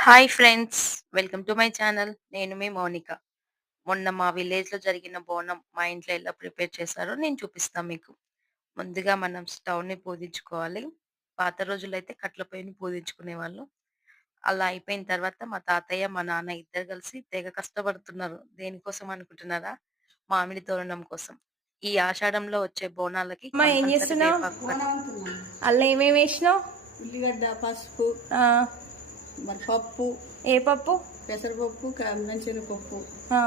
Hi friends, welcome to my channel. నేను మీ మౌనిక. మొన్న మా విలేజ్‌లో జరిగిన బోనం మా ఇంట్లో ఎలా ప్రిపేర్ చేశారో నేను చూపిస్తా మీకు. ముందుగా మనం స్టవ్‌ని పూజించుకోవాలి. పాత రోజుల్లో అయితే కట్టెల పొయ్యిని పూజించుకునేవాళ్ళు. అలా అయిపోయిన తర్వాత మా తాతయ్య, మా నాన్న ఇద్దరు కలిసి తెగ కష్టపడుతున్నారు. దేనికోసం అనుకుంటున్నారా? మామిడి తోరణం కోసం. ఈ ఆషాఢంలో వచ్చే బోనాలకి అమ్మా ఏం కంపల్సరీ చేస్తున్నావు? వేపాకు అల్ల ఏమేమి వేసినావు? ఉల్లిగడ్డ, పసుపు, ఆ, మరి పప్పు, ఏ పప్పు? పెసరపప్పు, శనగపప్పు. ఆ,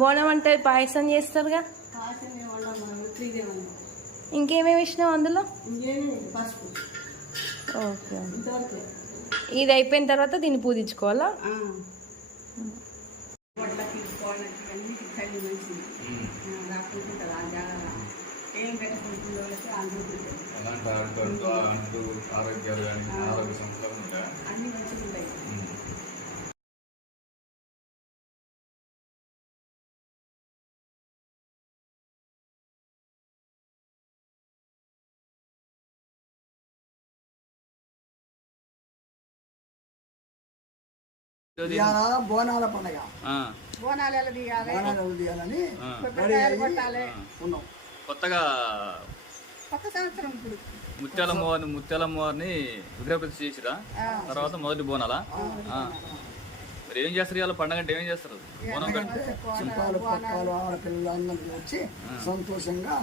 బోనం అంటే పాయసం చేస్తారుగా. కాసిన వల్ల మనం ఉత్తిదేమన్నా ఇంకేమేమి వేసినావు అందులో? ఇంకేమి పసుపు ఓకే. ఇంతవరకు. ఇది అయిపోయిన తర్వాత దీన్ని పూజించుకోవాలా? వడ్లకి కోళ్ళకి అన్నిటికి తల్లి మంచిది రాకుంటుంటుంది. ఆ జాగ్రత్త ఏం కట్టుకుంటుందో ఆరోగ్యాలు కానీ ఆరోగ్య సమస్యలు ఉంటాయి. అన్ని మంచిగా ఉంటాయి. ఇవాళ బోనాల పండుగ. బోనాలు ఎలా తీయాలి, బోనాలు తీయాలని కొబ్బరికాయలు కొట్టాలి. ఉన్నాం. కొత్తగా కొత్త సంవత్సరం ఇప్పుడు ముత్యాలమ్మవారిని విగ్రహ ప్రతిష్ఠ చేసిరా. తర్వాత మొదటి బోనాలా? మరి ఏం చేస్తారు ఇవాళ పండగ అంటే ఏం చేస్తారు? బోనం చుట్టాలు పక్కాలు ఆడపిల్లలు అందరికీ వచ్చి సంతోషంగా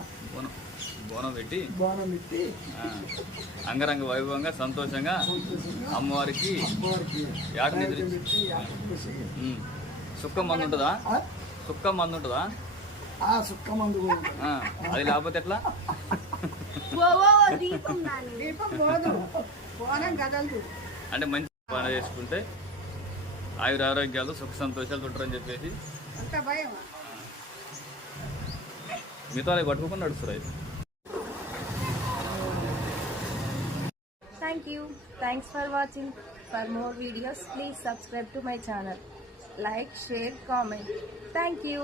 బోనం పెట్టి బోనం పెట్టి అంగరంగ వైభవంగా సంతోషంగా అమ్మవారికి యాట నిద్ర సుక్క మందు ఉంటుందా? సుక్క మందు ఉంటుందా? ఆ సుక్క మందు కూడా ఉంటుంది. అది లేకపోతే ఎట్లా? దీపం పోదు, బోనం కదలదు. అంటే మంచి పండుగ చేసుకుంటే ఆయుర ఆరోగ్యాలు సుఖ సంతోషాలు ఉంటారని చెప్పేసి అంత భయం. మిగతా వాళ్ళకి పట్టుకోకుండా నడుస్తారు అయితే. Thank you. Thanks for watching. For more videos, please subscribe to my channel. Like, share, comment. Thank you.